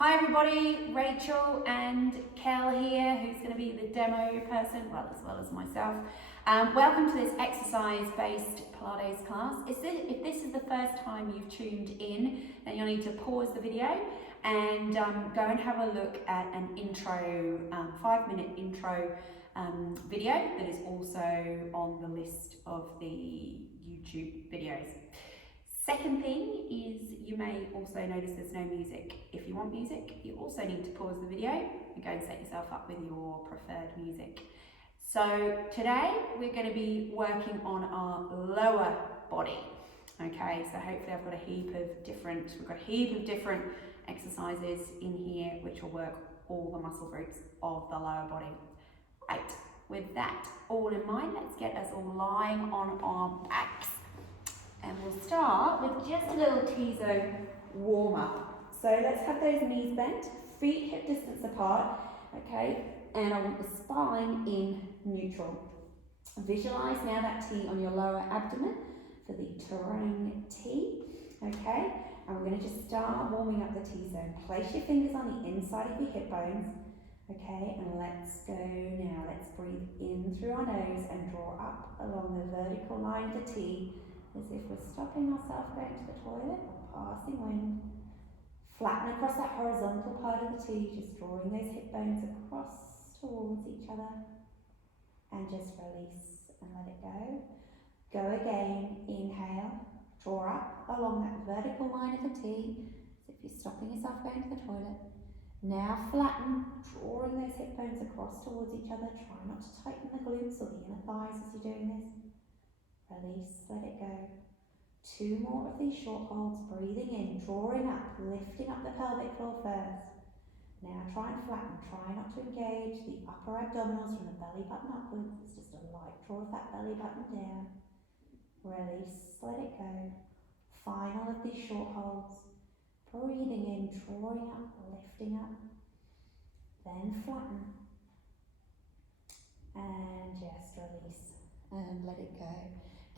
Hi everybody, Rachel and Kel here, who's going to be the demo person, as well as myself. Welcome to this exercise-based Pilates class. If this is the first time you've tuned in, then you'll need to pause the video and go and have a look at an intro, 5-minute intro video that is also on the list of the YouTube videos. Second thing is you may also notice there's no music. If you want music, you also need to pause the video and go and set yourself up with your preferred music. So today we're going to be working on our lower body. Okay, so hopefully we've got a heap of different exercises in here which will work all the muscle groups of the lower body. Right, with that all in mind, let's get us all lying on our backs. And we'll start with just a little T-zone warm-up. So let's have those knees bent, feet hip distance apart, okay? And I want the spine in neutral. Visualize now that T on your lower abdomen for the terrain T, okay? And we're going to just start warming up the T-zone. Place your fingers on the inside of your hip bones, okay? And let's go now. Let's breathe in through our nose and draw up along the vertical line of the T, as if we're stopping ourselves going to the toilet or passing wind. Flatten across that horizontal part of the T, just drawing those hip bones across towards each other. And just release and let it go. Go again, inhale, draw up along that vertical line of the T, as if you're stopping yourself going to the toilet. Now flatten, drawing those hip bones across towards each other. Try not to tighten the glutes or the inner thighs as you're doing this. Release, let it go. 2 more of these short holds, breathing in, drawing up, lifting up the pelvic floor first. Now try and flatten, try not to engage the upper abdominals from the belly button upwards. It's just a light draw of that belly button down. Release, let it go. Final of these short holds, breathing in, drawing up, lifting up. Then flatten. And just release and let it go.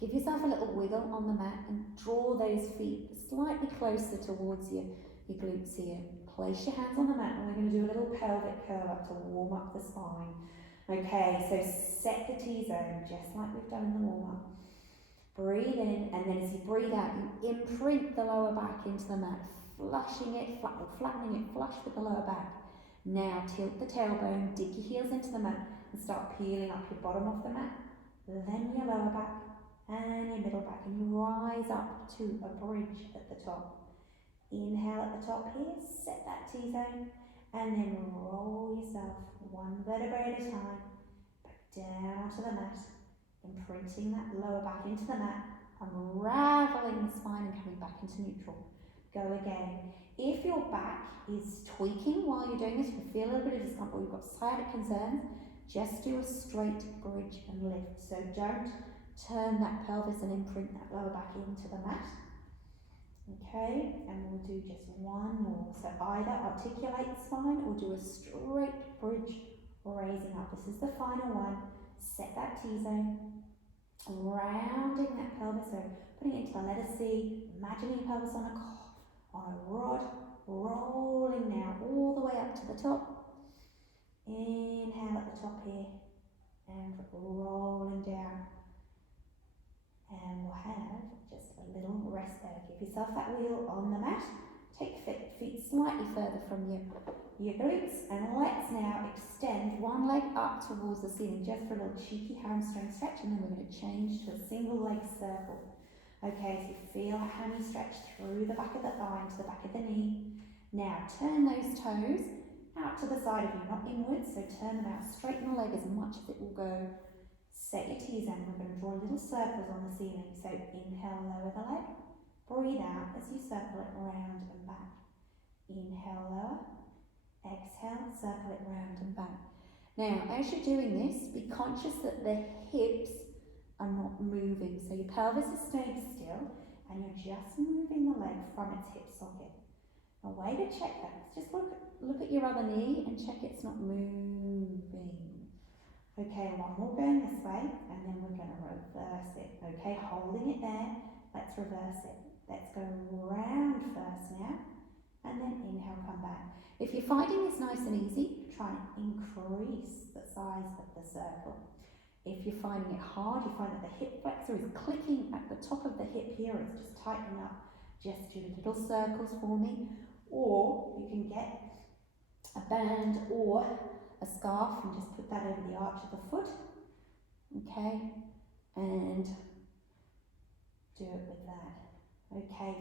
Give yourself a little wiggle on the mat and draw those feet slightly closer towards your glutes here. Place your hands on the mat and we're going to do a little pelvic curl up to warm up the spine. Okay, so set the T-zone just like we've done in the warm-up. Breathe in, and then as you breathe out, you imprint the lower back into the mat, flattening it flush with the lower back. Now tilt the tailbone, dig your heels into the mat and start peeling up your bottom of the mat, then your lower back and your middle back, and you rise up to a bridge at the top. Inhale at the top here, set that T-zone, and then roll yourself 1 vertebrae at a time back down to the mat, imprinting that lower back into the mat, unraveling the spine and coming back into neutral. Go again. If your back is tweaking while you're doing this, you feel a little bit of discomfort, or you've got sciatic concerns, just do a straight bridge and lift. So don't turn that pelvis and imprint that lower back into the mat. Okay, and we'll do just 1 more. So either articulate the spine or do a straight bridge raising up. This is the final one. Set that T-zone, rounding that pelvis, so putting it into the letter C, imagining your pelvis on a rod, rolling now all the way up to the top. Inhale at the top here and rolling down. And we'll have just a little rest there. Give yourself that wheel on the mat. Take feet slightly further from your glutes, and let's now extend one leg up towards the ceiling just for a little cheeky hamstring stretch, and then we're going to change to a single leg circle. Okay, so you feel a hammy stretch through the back of the thigh into the back of the knee. Now turn those toes out to the side of you, not inwards, so turn them out, straighten the leg as much as it will go. Set your T-zone, we're going to draw little circles on the ceiling. So inhale, lower the leg. Breathe out as you circle it round and back. Inhale, lower. Exhale, circle it round and back. Now, as you're doing this, be conscious that the hips are not moving. So your pelvis is staying still and you're just moving the leg from its hip socket. A way to check that is just look at your other knee and check it's not moving. Okay, 1 more going this way, and then we're going to reverse it. Okay, holding it there, let's reverse it. Let's go round first now, and then inhale, come back. If you're finding this nice and easy, try and increase the size of the circle. If you're finding it hard, you find that the hip flexor is clicking at the top of the hip here, it's just tightening up, just do little circles for me. Or you can get a band or a scarf and just put that over the arch of the foot, okay, and do it with that. Okay,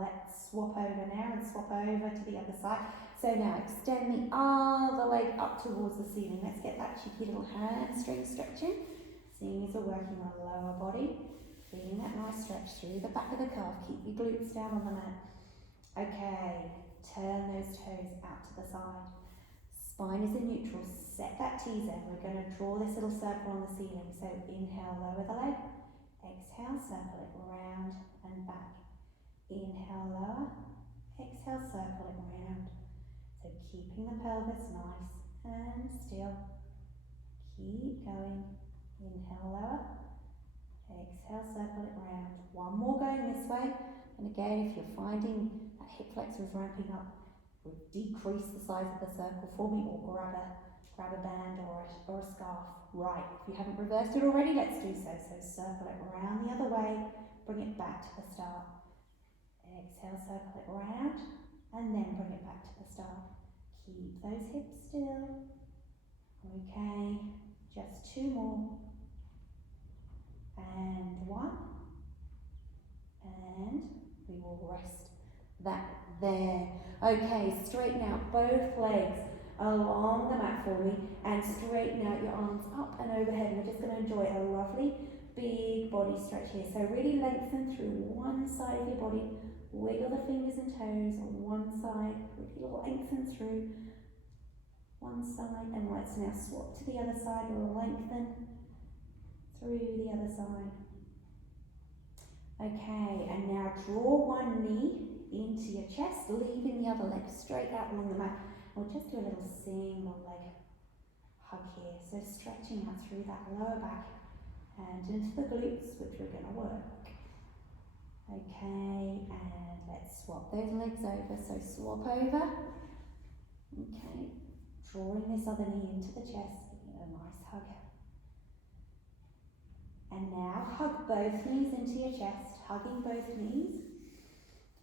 let's swap over now and swap over to the other side. So now extend the other leg up towards the ceiling. Let's get that cheeky little hamstring stretching. Seeing as we're working on the lower body, feeling that nice stretch through the back of the calf. Keep your glutes down on the mat. Okay, turn those toes out to the side. Spine is in neutral. Set that T-zone. We're going to draw this little circle on the ceiling. So inhale, lower the leg. Exhale, circle it round and back. Inhale, lower. Exhale, circle it round. So keeping the pelvis nice and still. Keep going. Inhale, lower. Exhale, circle it round. One more going this way. And again, if you're finding that hip flexor is ramping up, decrease the size of the circle for me, or grab a band or a scarf. Right, if you haven't reversed it already, let's do so. So circle it around the other way, bring it back to the start. Exhale, circle it round, and then bring it back to the start. Keep those hips still. Okay, just two more. And one. And we will rest that there. Okay, straighten out both legs along the mat for me and straighten out your arms up and overhead. We're just going to enjoy a lovely big body stretch here. So really lengthen through one side of your body. Wiggle the fingers and toes on one side. Really lengthen through one side. And let's now swap to the other side. Lengthen through the other side. Okay, and now draw one knee into your chest, leaving the other leg straight out along the mat. We'll just do a little single leg hug here. So stretching out through that lower back and into the glutes, which we're going to work. Okay, and let's swap those legs over. So swap over. Okay, drawing this other knee into the chest, giving it a nice hug. And now hug both knees into your chest, hugging both knees.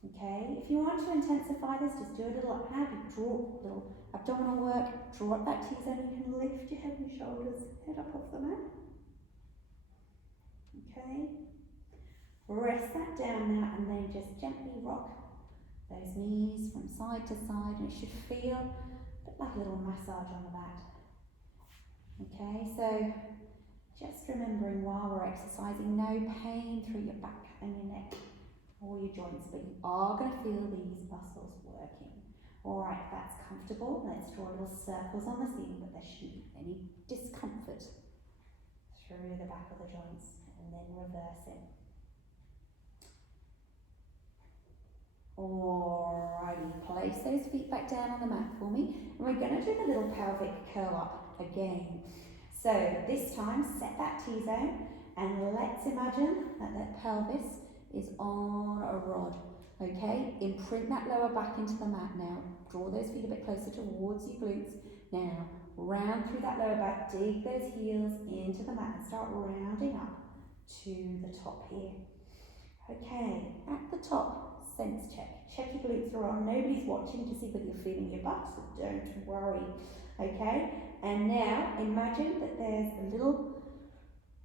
Okay, if you want to intensify this, just do a little ab, draw a little abdominal work, draw up that T-zone. You can lift your head and shoulders, head up off the mat. Okay, rest that down now and then just gently rock those knees from side to side, and it should feel a bit like a little massage on the back. Okay, so just remembering while we're exercising, no pain through your back and your neck or your joints, but you are going to feel these muscles working. Alright, if that's comfortable, let's draw little circles on the ceiling, but there shouldn't be any discomfort through the back of the joints, and then reverse it. Alrighty, place those feet back down on the mat for me, and we're going to do the little pelvic curl up again. So this time, set that T-zone, and let's imagine that that pelvis is on a rod. Okay, imprint that lower back into the mat now. Draw those feet a bit closer towards your glutes. Now, round through that lower back, dig those heels into the mat and start rounding up to the top here. Okay, at the top, sense check. Check your glutes are on. Nobody's watching to see whether you're feeling your butt, so don't worry. Okay, and now imagine that there's a little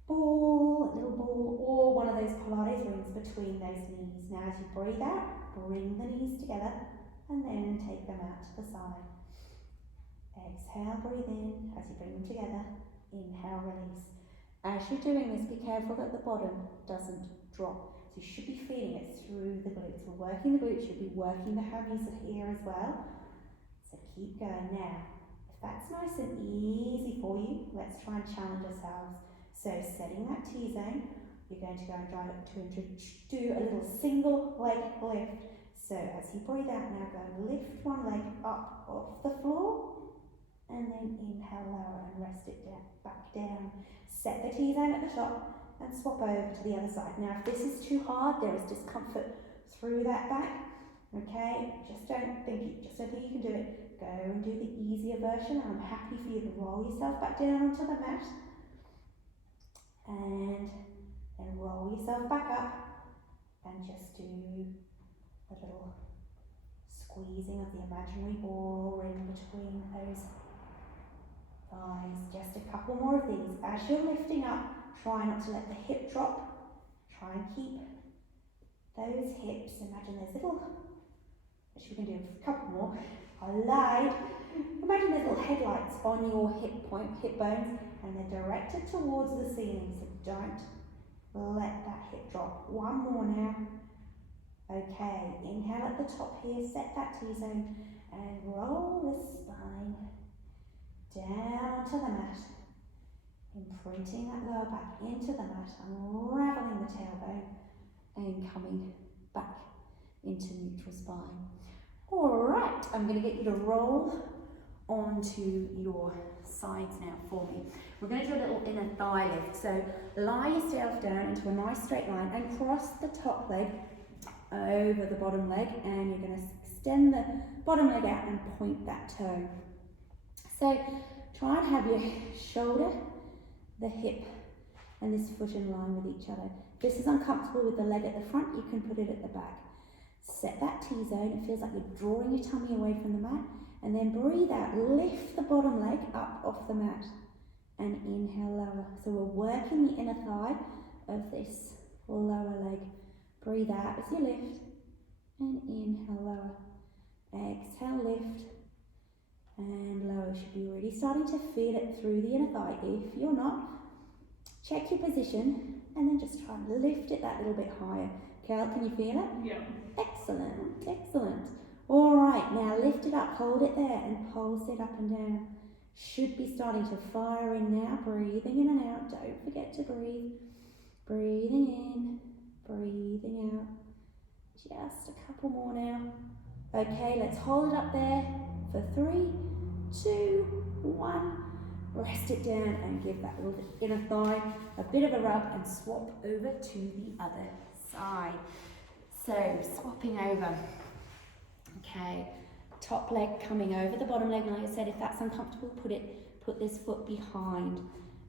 ball, or one of those Pilates rings between those knees. Now as you breathe out, bring the knees together and then take them out to the side. Exhale, breathe in as you bring them together. Inhale, release. As you're doing this, be careful that the bottom doesn't drop. So you should be feeling it through the glutes. We're working the glutes, you'll be working the hammies here as well. So keep going now. If that's nice and easy for you, let's try and challenge ourselves. So setting that T-zone, you're going to go and drive it to do a little single leg lift. So as you breathe out now, go and lift one leg up off the floor, and then inhale lower and rest it down, back down. Set the T-zone at the top and swap over to the other side. Now if this is too hard, there is discomfort through that back. Okay, just don't think you can do it. go and do the easier version. I'm happy for you to roll yourself back down onto the mat and then roll yourself back up and just do a little squeezing of the imaginary ball in between those thighs. Just a couple more of these. As you're lifting up, try not to let the hip drop. Try and keep those hips. Imagine there's little, which we can do a couple more. I lied. Imagine there's little headlights on your hip bones, and they're directed towards the ceiling, so don't let that hip drop. One more now. Okay, inhale at the top here, set that T-zone, and roll the spine down onto the mat, imprinting that lower back into the mat, unraveling the tailbone, and coming back into neutral spine. Alright, I'm going to get you to roll onto your sides now for me. We're going to do a little inner thigh lift. So lie yourself down into a nice straight line and cross the top leg over the bottom leg, and you're going to extend the bottom leg out and point that toe. So try and have your shoulder, the hip, and this foot in line with each other. If this is uncomfortable with the leg at the front, you can put it at the back. Set that T-zone. It feels like you're drawing your tummy away from the mat, and then breathe out. Lift the bottom leg up off the mat and inhale lower. So we're working the inner thigh of this lower leg. Breathe out as you lift and inhale lower. Exhale, lift and lower. You should be really starting to feel it through the inner thigh. If you're not, check your position and then just try and lift it that little bit higher. Cal, can you feel it? Yeah. Excellent, excellent. All right, now lift it up, hold it there and pulse it up and down. Should be starting to fire in now, breathing in and out. Don't forget to breathe. Breathing in, breathing out. Just a couple more now. Okay, let's hold it up there for 3, 2, 1. Rest it down and give that little inner thigh a bit of a rub and swap over to the other side. So swapping over. Okay, top leg coming over the bottom leg. Like I said, if that's uncomfortable, put this foot behind.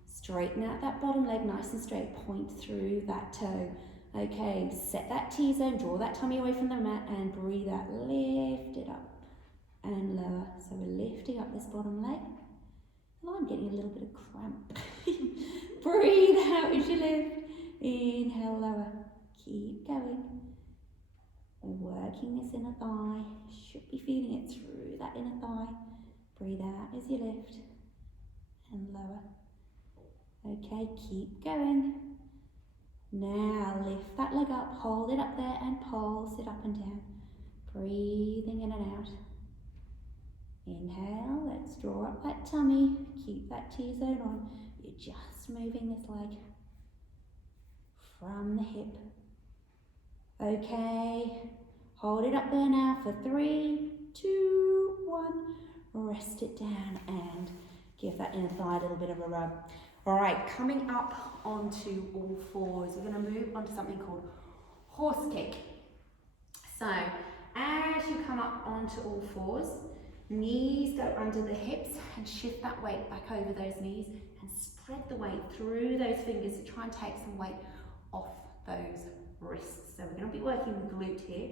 Straighten out that bottom leg nice and straight. Point through that toe. Okay, set that T-zone, draw that tummy away from the mat and breathe out. Lift it up and lower. So we're lifting up this bottom leg. Oh, I'm getting a little bit of cramp. Breathe out as you lift. Inhale, lower. Keep going. Working this inner thigh. Should be feeling it through that inner thigh. Breathe out as you lift and lower. Okay, keep going. Now lift that leg up, hold it up there and pulse it up and down. Breathing in and out. Inhale, let's draw up that tummy. Keep that T-zone on. You're just moving this leg from the hip. Okay, hold it up there now for 3, 2, 1. Rest it down and give that inner thigh a little bit of a rub. All right, coming up onto all fours, we're going to move onto something called horse kick. So as you come up onto all fours, knees go under the hips and shift that weight back over those knees and spread the weight through those fingers to try and take some weight off those wrists. So we're going to be working the glute here.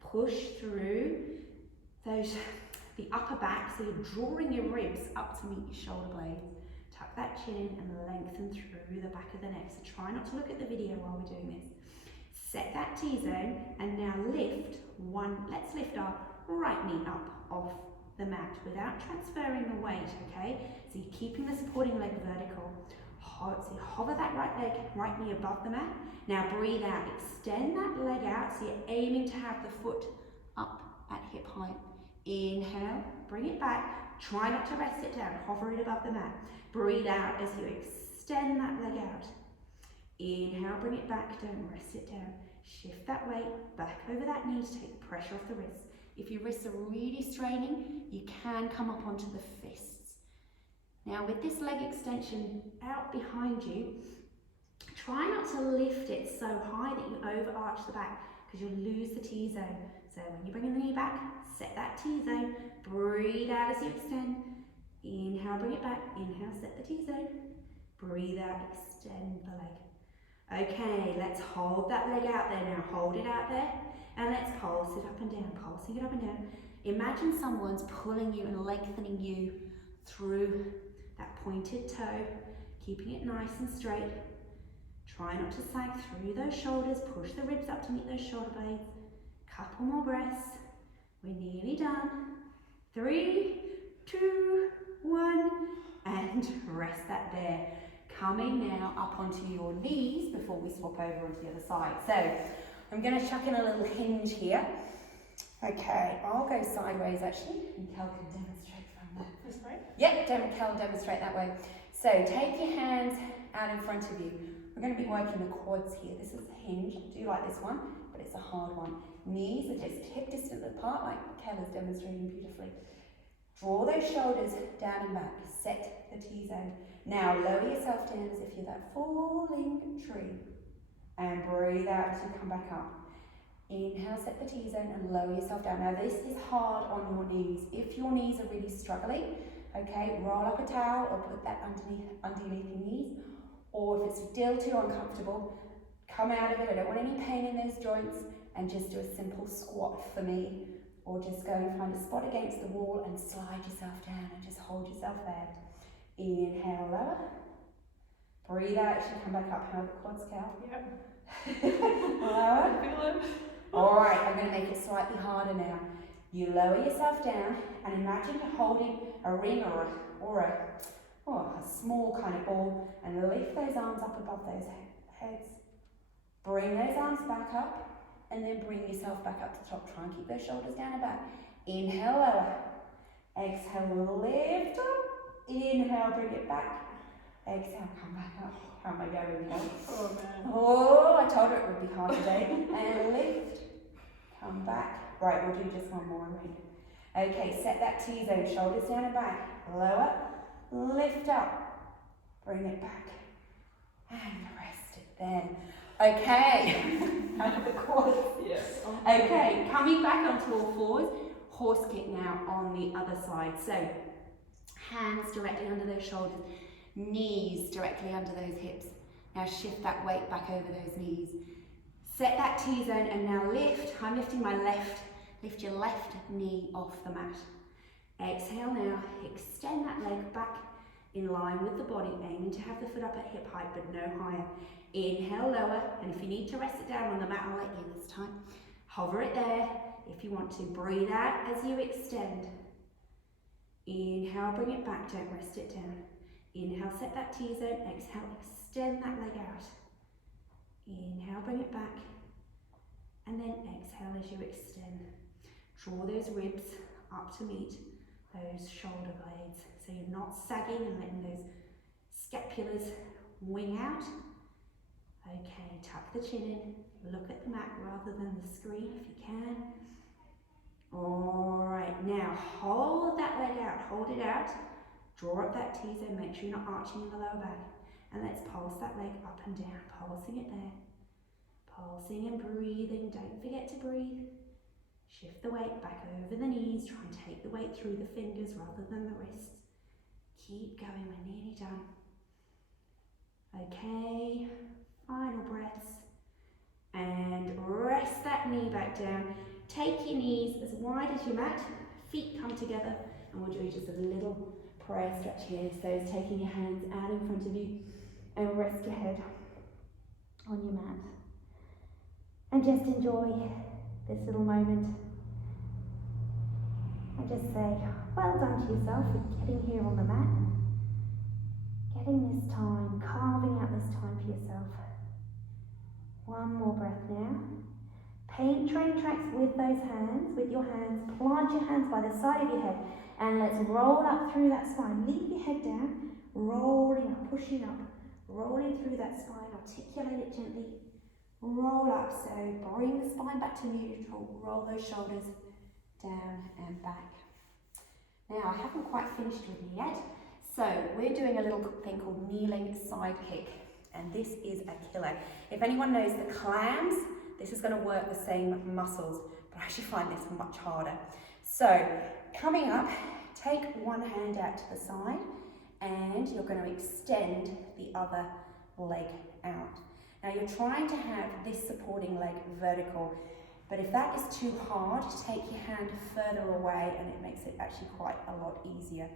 Push through the upper back, so you're drawing your ribs up to meet your shoulder blades. Tuck that chin in and lengthen through the back of the neck. So try not to look at the video while we're doing this. Set that T-zone and now lift one. Let's lift our right knee up off the mat without transferring the weight, okay? So you're keeping the supporting leg vertical. So you hover that right knee above the mat. Now breathe out, extend that leg out so you're aiming to have the foot up at hip height. Inhale, bring it back. Try not to rest it down, hover it above the mat. Breathe out as you extend that leg out. Inhale, bring it back, don't rest it down. Shift that weight back over that knee to take the pressure off the wrists. If your wrists are really straining, you can come up onto the fists. Now with this leg extension out behind you, try not to lift it so high that you overarch the back because you'll lose the T-zone. So when you bring the knee back, set that T-zone, breathe out as you extend. Inhale, bring it back, inhale, set the T-zone. Breathe out, extend the leg. Okay, let's hold that leg out there now, hold it out there, and let's pulse it up and down, pulsing it up and down. Imagine someone's pulling you and lengthening you through that pointed toe, keeping it nice and straight. Try not to sag through those shoulders, push the ribs up to meet those shoulder blades. Couple more breaths, we're nearly done. 3, 2, 1, and rest that there. Coming now up onto your knees before we swap over onto the other side. So I'm going to chuck in a little hinge here. Okay, I'll go sideways actually, and Kel can demonstrate from that. This way? Yep, Kel will demonstrate that way. So take your hands out in front of you. We're going to be working the quads here. This is a hinge. I do like this one, but it's a hard one. Knees are just hip distance apart, like Kel is demonstrating beautifully. Draw those shoulders down and back. Set the T-zone. Now lower yourself down as if you're that falling tree. And breathe out as you come back up. Inhale, set the T-zone and lower yourself down. Now this is hard on your knees. If your knees are really struggling, okay, roll up a towel or put that underneath your knees. Or if it's still too uncomfortable, come out of it. I don't want any pain in those joints, and just do a simple squat for me. Or just go and find a spot against the wall and slide yourself down and just hold yourself there. Inhale, lower. Breathe out as you come back up. How are the quads, Cal? Yep. Lower. Feel it. All right, I'm going to make it slightly harder now. You lower yourself down and imagine you're holding a ring or a small kind of ball, and lift those arms up above those heads. Bring those arms back up. And then bring yourself back up to the top. Try and keep those shoulders down and back. Inhale, lower. Exhale, lift up. Inhale, bring it back. Exhale, come back up. How am I going now? Oh man. Oh, I told her it would be hard today. And lift. Come back. Right, we'll do just one more ring. Okay, set that T-zone. Shoulders down and back. Lower. Lift up. Bring it back. And rest it then. Okay, out of the quads. Yes. Okay, coming back onto all fours, horse kick now on the other side. So, hands directly under those shoulders, knees directly under those hips. Now shift that weight back over those knees. Set that T-zone and now lift. I'm lifting my left. Lift your left knee off the mat. Exhale now, extend that leg back in line with the body, aiming to have the foot up at hip height but no higher. Inhale, lower, and if you need to rest it down on the mat, I'll let you this time. Hover it there. If you want to, breathe out as you extend. Inhale, bring it back, don't rest it down. Inhale, set that T-zone. Exhale, extend that leg out. Inhale, bring it back. And then exhale as you extend. Draw those ribs up to meet those shoulder blades, so you're not sagging and letting those scapulars wing out. Okay, tuck the chin in, look at the mat rather than the screen if you can. Alright, now hold that leg out, hold it out. Draw up that T-zone, make sure you're not arching in the lower back. And let's pulse that leg up and down, pulsing it there. Pulsing and breathing, don't forget to breathe. Shift the weight back over the knees, try and take the weight through the fingers rather than the wrists. Keep going, we're nearly done. Okay, final breaths. And rest that knee back down. Take your knees as wide as your mat, feet come together, and we'll do just a little prayer stretch here. So it's taking your hands out in front of you and rest your head on your mat. And just enjoy this little moment. And just say, well done to yourself for getting here on the mat. Getting this time, carving out this time for yourself. One more breath now. Paint train tracks with those hands, with your hands. Plant your hands by the side of your head. And let's roll up through that spine. Leave your head down, rolling up, pushing up, rolling through that spine. Articulate it gently. Roll up, so bring the spine back to neutral. Roll those shoulders down and back. Now, I haven't quite finished with you yet. So we're doing a little thing called kneeling side kick. And this is a killer. If anyone knows the clams, this is going to work the same muscles. but I actually find this much harder. So coming up, take one hand out to the side and you're going to extend the other leg out. Now you're trying to have this supporting leg vertical, but if that is too hard, take your hand further away and it makes it actually quite a lot easier.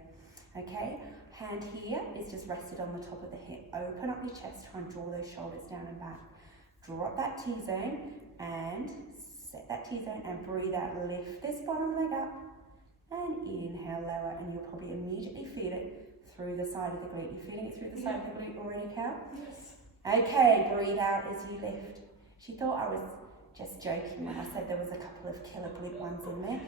Okay, hand here is just rested on the top of the hip. Open up your chest, try and draw those shoulders down and back. Draw up that T-zone and set that T-zone and breathe out. Lift this bottom leg up and inhale, lower, and you'll probably immediately feel it through the side of the glute. You feeling it through the side of the glute already, Cal? Yes. Okay, breathe out as you lift. She thought I was just joking when I said there was a couple of killer glute ones in there.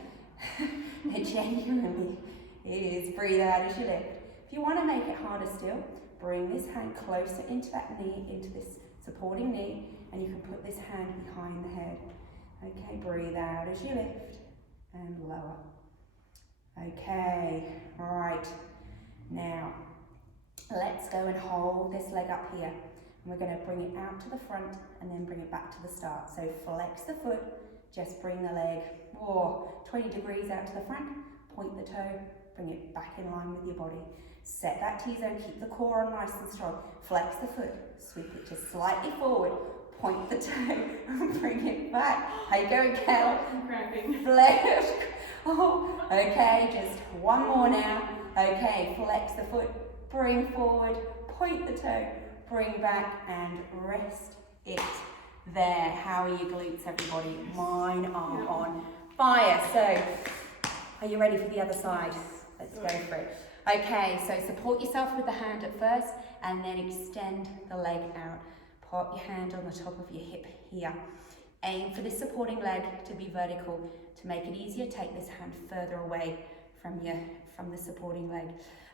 It genuinely is. Breathe out as you lift. If you want to make it harder still, bring this hand closer into that knee, into this supporting knee, and you can put this hand behind the head. Okay, breathe out as you lift and lower. Okay, right. Now, let's go and hold this leg up here. And we're going to bring it out to the front and then bring it back to the start. So flex the foot, just bring the leg 20 degrees out to the front, point the toe, bring it back in line with your body. Set that T-zone, keep the core on nice and strong. Flex the foot, sweep it just slightly forward, point the toe, and bring it back. How you going, Kel? I'm cramping. Flex. Okay, just one more now. Okay, flex the foot, bring forward, point the toe, bring back and rest it there. How are your glutes, everybody? Mine are on fire. So, are you ready for the other side? Let's go for it. Okay, so support yourself with the hand at first and then extend the leg out. Pop your hand on the top of your hip here. Aim for this supporting leg to be vertical. To make it easier, take this hand further away from the supporting leg.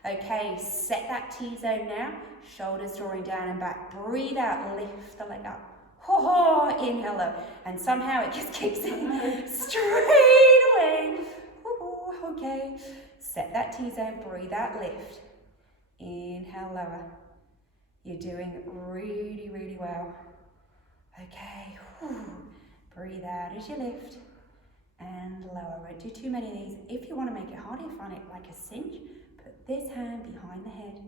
Okay, set that T-zone now. Shoulders drawing down and back. Breathe out, lift the leg up. Inhale up. And somehow it just kicks in straight away. Okay, set that T-zone, breathe out, lift. Inhale, lower. You're doing really, really well. Okay, breathe out as you lift and lower. Won't do too many of these. If you want to make it harder, you find it like a cinch. Put this hand behind the head.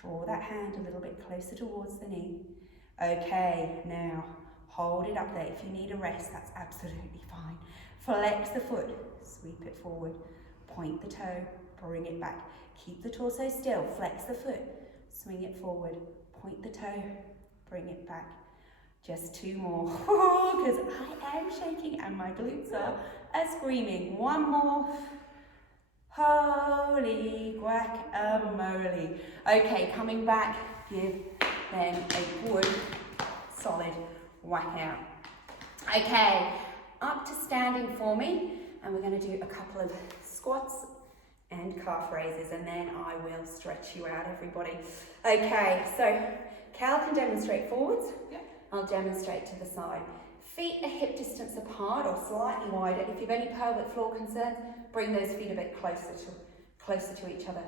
Draw that hand a little bit closer towards the knee. Okay, now hold it up there. If you need a rest, that's absolutely fine. Flex the foot, sweep it forward, point the toe, bring it back. Keep the torso still, flex the foot, swing it forward, point the toe, bring it back. Just two more, because I am shaking and my glutes are screaming. One more. Holy guacamole. Okay, coming back, give them a good, solid whack out. Okay, up to standing for me, and we're going to do a couple of squats and calf raises, and then I will stretch you out, everybody. Okay, so Cal can demonstrate forwards. Yep. I'll demonstrate to the side. Feet a hip distance apart or slightly wider. If you've any pelvic floor concerns, bring those feet a bit closer to each other.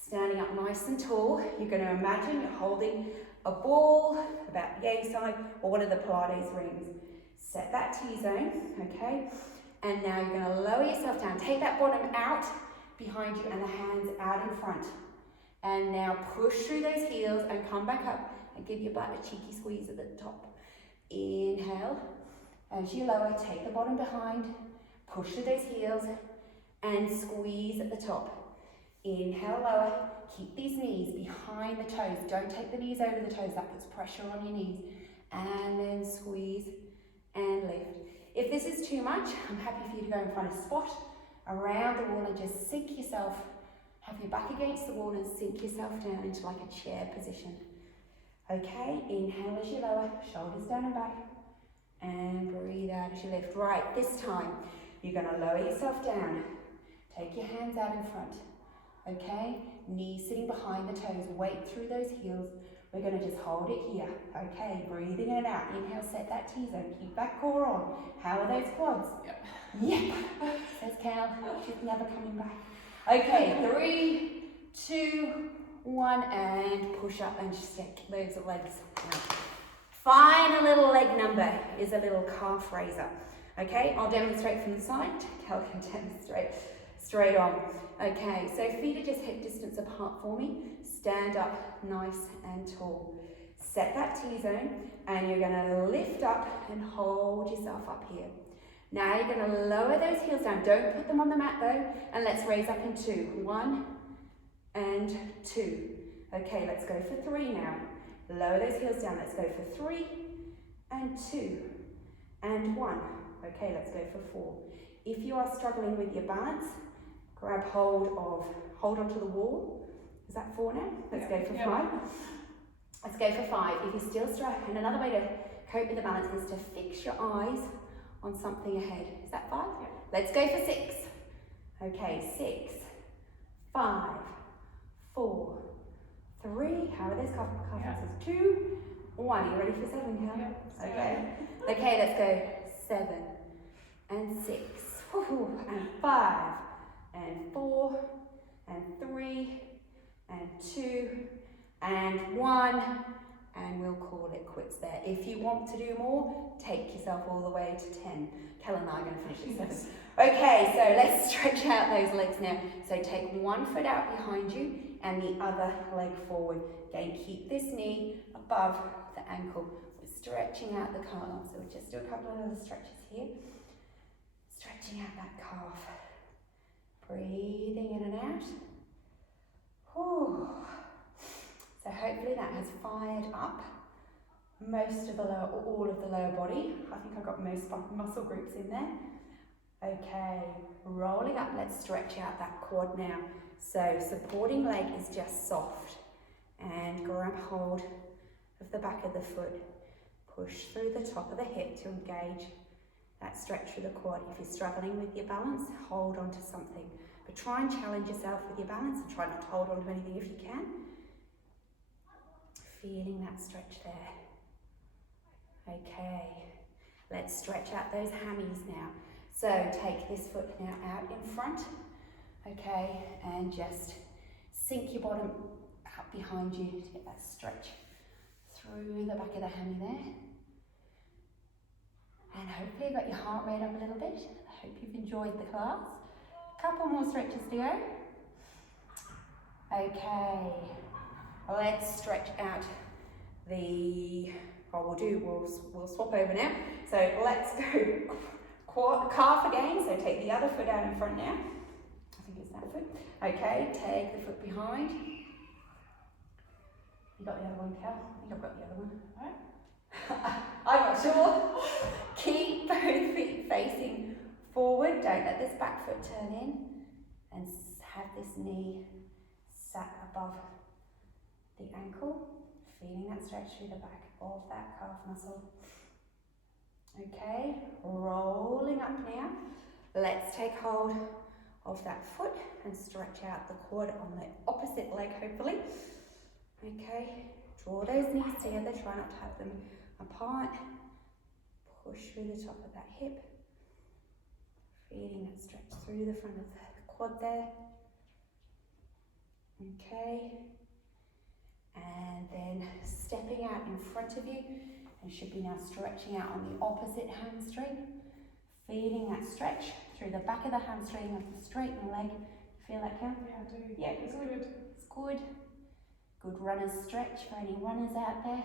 Standing up nice and tall, you're going to imagine you're holding a ball about yay side or one of the Pilates rings. Set that T-zone, okay? And now you're going to lower yourself down. Take that bottom out behind you and the hands out in front. And now push through those heels and come back up and give your butt a cheeky squeeze at the top. Inhale. As you lower, take the bottom behind, push through those heels and squeeze at the top. Inhale, lower. Keep these knees behind the toes. Don't take the knees over the toes. That puts pressure on your knees. And then squeeze and lift. If this is too much, I'm happy for you to go and find a spot around the wall and just sink yourself, have your back against the wall and sink yourself down into like a chair position. Okay, inhale as you lower, shoulders down and back, and breathe out as you lift. Right, this time, you're gonna lower yourself down, take your hands out in front, okay? Knees sitting behind the toes, weight through those heels. We're gonna just hold it here, okay? Breathing in and out, inhale, set that T-zone, keep that core on. How are those quads? Yep. Yep, says Cal, she's never coming back. Okay, 3, 2, 1, and push up and stick those legs out. Final little leg number is a little calf raiser. Okay, I'll demonstrate from the side. Kel can demonstrate straight on. Okay, so feet are just hip distance apart for me. Stand up nice and tall. Set that T-zone and you're going to lift up and hold yourself up here. Now you're going to lower those heels down. Don't put them on the mat though. And let's raise up in 2. 1 and 2. Okay, let's go for 3 now. Lower those heels down. Let's go for 3 and 2 and 1. Okay, let's go for 4. If you are struggling with your balance, grab hold onto the wall. Is that 4 now? Let's go for 5. Let's go for 5. If you're still struggling, and another way to cope with the balance is to fix your eyes on something ahead. Is that 5? Yeah. Let's go for 6. Okay, 6, 5, 4, 3. How are those calf muscles? 2, 1. Are you ready for 7, Cal? Yeah. Okay. Okay, let's go 7 and 6 and 5 and 4 and 3 and 2 and 1, and we'll call it quits there. If you want to do more, take yourself all the way to 10. Kel and I are going to finish at 7. Okay, so let's stretch out those legs now. So take one foot out behind you and the other leg forward. Again, keep this knee above the ankle. We're stretching out the calf. So we'll just do a couple of other stretches here. Stretching out that calf. Breathing in and out. Whew. So hopefully that has fired up most of the lower, or all of the lower body. I think I've got most muscle groups in there. Okay, rolling up, let's stretch out that quad now. So supporting leg is just soft, and grab hold of the back of the foot. Push through the top of the hip to engage that stretch through the quad. If you're struggling with your balance, hold on to something. But try and challenge yourself with your balance and try not to hold on to anything if you can. Feeling that stretch there. Okay, let's stretch out those hammies now. So take this foot now out in front, okay, and just sink your bottom out behind you to get that stretch through the back of the hammy there. And hopefully you've got your heart rate up a little bit. I hope you've enjoyed the class. A couple more stretches to go. Okay, let's stretch out we'll swap over now. So let's go calf again. So take the other foot out in front now. I think it's that foot. Okay, take the foot behind. You got the other one, Cal? I think I've got the other one. Right? I'm not sure. Keep both feet facing forward. Don't let this back foot turn in. And have this knee sat above the ankle. Feeling that stretch through the back of that calf muscle. Okay, rolling up now. Let's take hold of that foot and stretch out the quad on the opposite leg, hopefully. Okay, draw those knees together, try not to have them apart. Push through the top of that hip. Feeling that stretch through the front of the quad there. Okay. And then stepping out in front of you, and should be now stretching out on the opposite hamstring. Feeling that stretch through the back of the hamstring of the straightened leg. Feel that, Cal? Yeah, I do. Yeah, it's good. It's good. Good runner's stretch for any runners out there.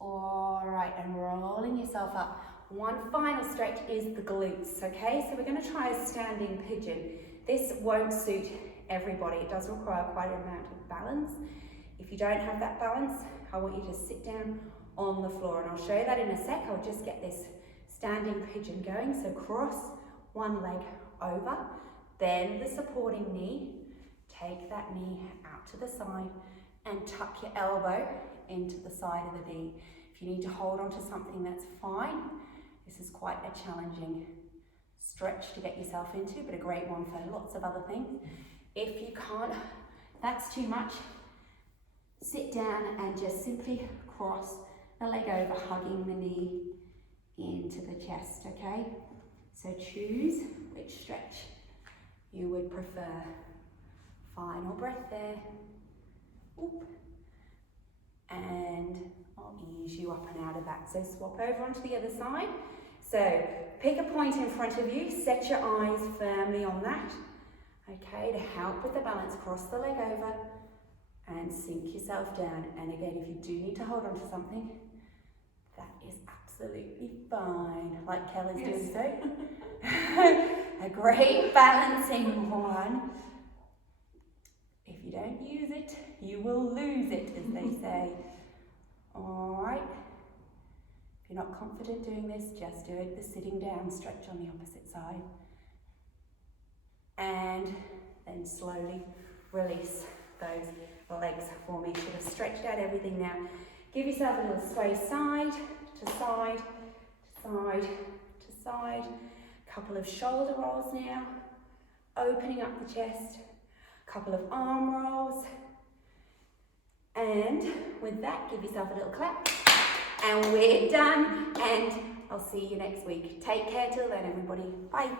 Alright, and rolling yourself up. One final stretch is the glutes, okay? So we're going to try a standing pigeon. This won't suit everybody. It does require quite an amount of balance. If you don't have that balance, I want you to sit down on the floor, and I'll show you that in a sec. I'll just get this standing pigeon going. So cross one leg over, bend the supporting knee, take that knee out to the side and tuck your elbow into the side of the knee. If you need to hold on to something, that's fine. This is quite a challenging stretch to get yourself into, but a great one for lots of other things. If you can't, that's too much, sit down and just simply cross the leg over, hugging the knee into the chest, okay? So choose which stretch you would prefer. Final breath there. Oop. and I'll ease you up and out of that. So swap over onto the other side. So pick a point in front of you, set your eyes firmly on that. Okay, to help with the balance, cross the leg over and sink yourself down. And again, if you do need to hold on to something, that is absolutely fine, like Kelly's doing so. A great balancing one. If you don't use it, you will lose it, as they say. All right. If you're not confident doing this, just do it the sitting down stretch on the opposite side. And then slowly release those legs for me. Should have stretched out everything now. Give yourself a little sway side to side, to side, to side. Couple of shoulder rolls now. Opening up the chest. Couple of arm rolls. And with that, give yourself a little clap. And we're done. And I'll see you next week. Take care till then, everybody. Bye.